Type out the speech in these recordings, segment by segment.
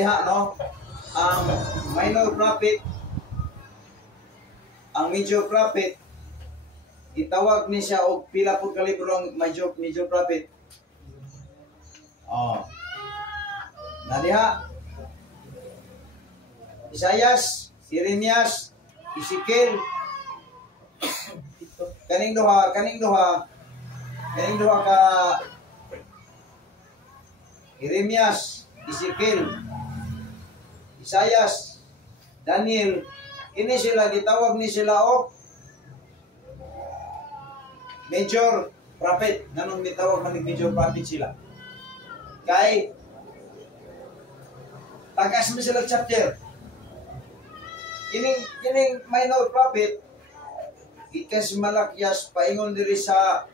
diha, no? Ang minor prophet, ang major prophet, itawag ni siya og pila pud ka libro ang major prophet. Oh. Na diha, Isaias, Jeremias, Ezekiel, kaning duha ka Jeremias, Ezekiel, Isaias, Daniel, ini sila gitawag ni sila og major prophet. Nanong gitawag man major prophet sila? Kay tagas mi sila chapter. Kining minor prophet ikas Malakias paingon diri sa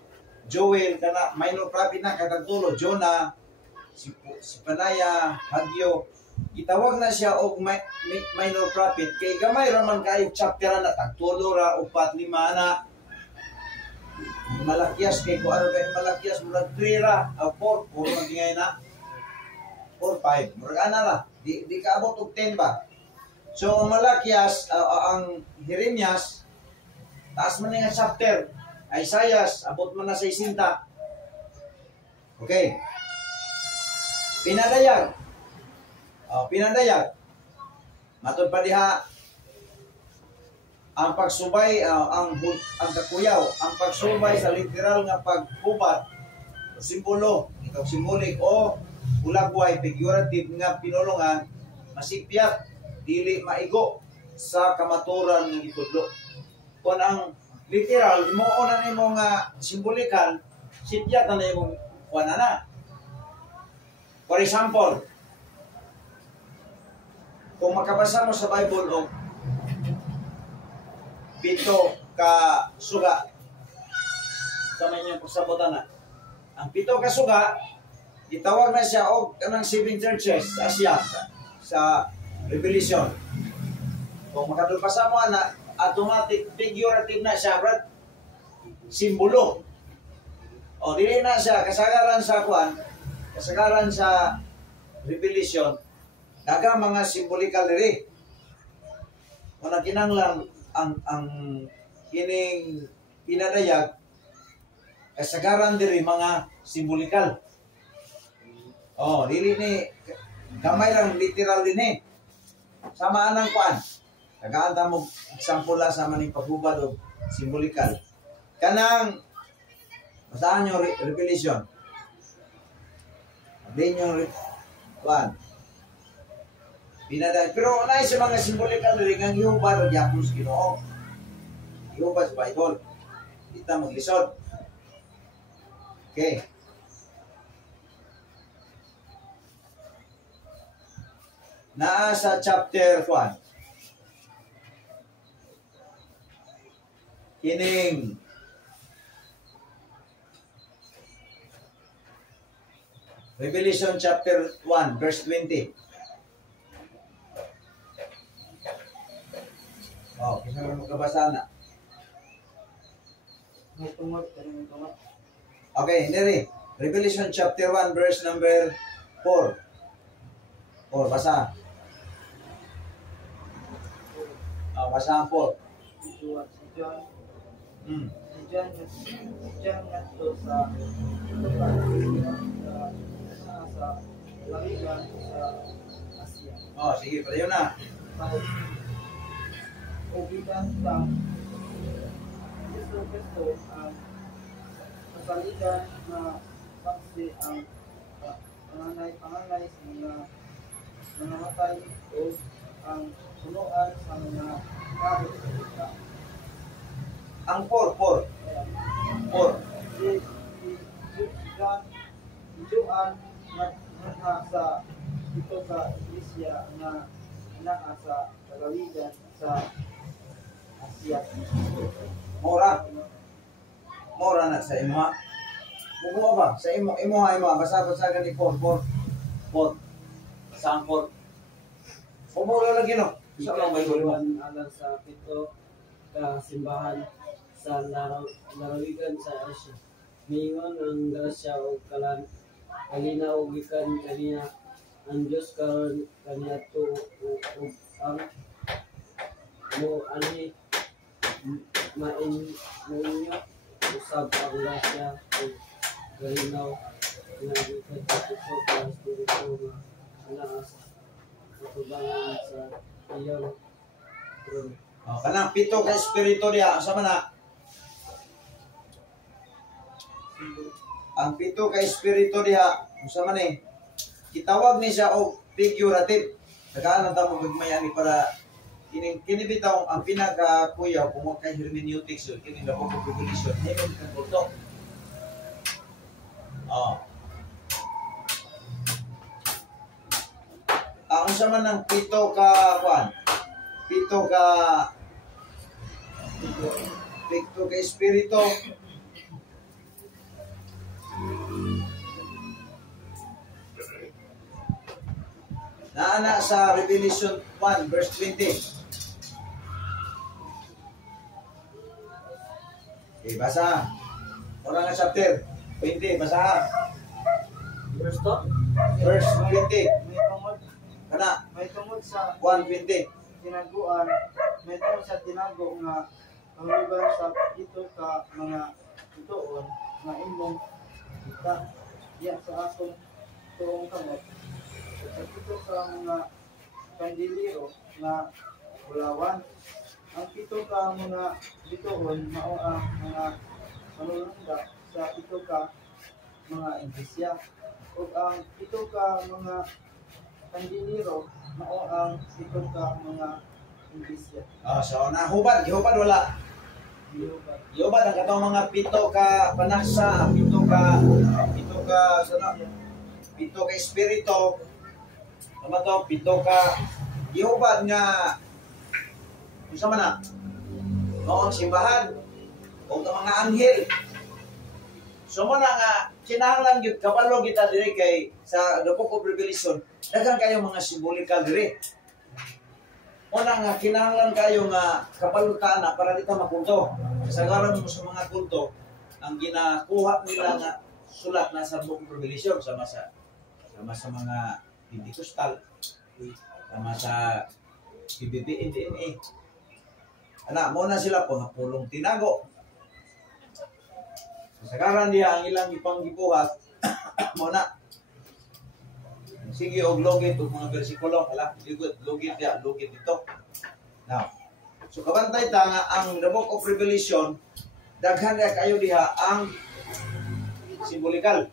Joel kana minor prophet na katagtulo Jonah, si Panaya, Hagyo, itawag na siya og minor prophet kay gamay ra man kay chapter na tagtulo ra 4-5 na. Malakias kay ko ano kay Malakias murag 3 ra o 4 man tingay na 4-5 murag ana ra di kaabot og 10 ba. So ang Malakias ang Jeremias taas man nga chapter, Isaias abot man na sa 60. Okay. Pinadayag. Pinadayag. Matod pa diha ang pagsubay ang kakuyaw, ang pagsubay sa literal nga paghubat o simbolo, ito simbolik o ulagway figurative nga pinulungan masipyat dili maigo sa kamaturan ng itudlo. Kung ang literal mo na nimo nga simbolikan sipyat na nimo kuan na. For example, kung makabasa mo sa Bible og 7 ka suga sa inyong pagsabutan na. Ang 7 ka suga, itawag na siya og kanang 7 churches sa Asia sa Revelation. Kung makadulpasa mo na automatic figurative na siya, brad. Simbolo. O dili na siya kasagaran sa kuan, kasagaran sa Revelation, daga mga simbolikal diri. Kung kinahanglan ang kining pinadayag kasagaran diri mga simbolikal. Oh, dili ni gamay lang literal din eh. Sama anang kuan. Nagaanta mo example sa maning paghubad og simbolikal. Kanang basahan nyo Revelation. Abin yung kuan. Pinadayag. Pero na sa mga simbolikal rin ang ihubad o diapos Ginoo. Ihubad sa Bible. Kita maglisod. Okay. Naa sa chapter 1. Kining Revelation chapter 1 verse 20. Oh, kisa mo magkabasa na. Okay, hindi. Revelation chapter 1 verse number 4. 4, basa. Basa ang 4. Diyan nga to sa laligan sa Asia. Oh, sige, pala yun na. Ubigan lang Kristo ang kasaligan na saksi ang panganay sa mga nangamatay o ang punuan sa mga kabot sa lupa. Ang 4. Juan nga sa ito sa Iglesia nga naa sa kalaligan sa Asia. Mora na sa imo. Bubuo ba? Sa imo basa gani 4. Sa 4. Bumura lagi no. Sa lang Bible mo alang sa pito ka simbahan sa larawigan sa Asia. Mingon ang grasya o kalinaw gikan kaniya ang Diyos karon kaniadto ug ang mo ani mainyo usab ang grasya ug galinaw nga gikan sa puso sa espiritu nga anaas katubangan sa iyang trono. Kanang pito ka espiritu niya, asa man na? Ang pito ka espiritu niya, asa man eh? Kitawag ni siya og figurative. Tagaan ang tamo gagmayan ni para kini bitaw ang pinaka-kuya kung kay hermeneutics yun, kini na pagkukulisyon, heaven ka kulto. Ang sa man ng pito ka kuan, pito ka espiritu. Naana sa Revelation 1 verse 20. Okay, basa. Ora nga chapter 20, basa. Verse 2. Verse 20. May tungod, Kana may tungod sa 1:20. tinaguan, may tungod sa tinago nga panguban sa ito ka mga ituon nga imong kita diya sa atong tuong kamot. Sa ito ka mga kandiliro nga ulawan. Ang ito ka mga bituon mao ang mga manulunda sa ito ka mga iglesia. Ug ang ito ka mga kandiliro mao ang ito ka mga iglesia. So nahubad, gihubad wala. Gihubad ang katong mga pito ka panaksa, pito ka sana, pito ka espiritu. Tama to, pito ka gihubad nga unsa man na? Mao ang simbahan o ang mga anghel. So mo na nga kinahanglan gyud kabalo kita diri kay sa the Book of Revelation daghan kayo mga simbolikal diri. Una nga kinahanglan kayo nga kapalutaan na para dito mapunto. Kasagaran mo sa mga kulto ang ginakuha nila nga sulat na sa Book of Revelation sama sa mga Pentecostal, sama sa PBB, NDNA. Ana mo na sila po nga pulong tinago. Kasagaran diha ang ilang ipanggibuhat mo na. Sige og logit og mga bersikulo ala logit dito. Now, so kabantay ta nga ang the Book of Revelation daghan na kayo diha ang simbolikal.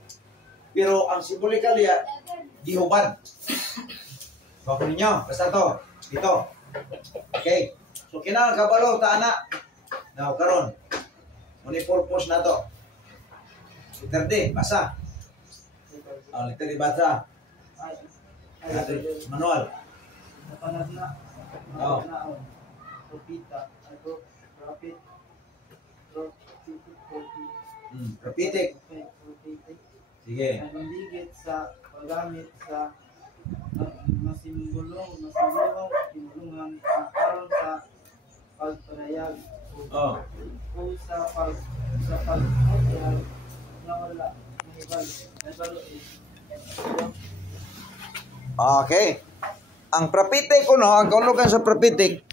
Pero ang simbolikal diha gihubad. Bako ninyo, basta to, dito. Okay. So kinahanglan kabalo ta ana. Now karon. Muni purpose na to. Letter D, basa. Letter D basa. Manual. Napanag na. Oo. Propita. Prophet. Prophetic. Sige. Nandigit sa paggamit sa masimbulong timulungan aron sa pagparayag o sa pagpapayag na wala nahibalo. Okay. Ang prophetic ang kaulugan sa prophetic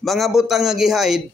mga butang nga gihayad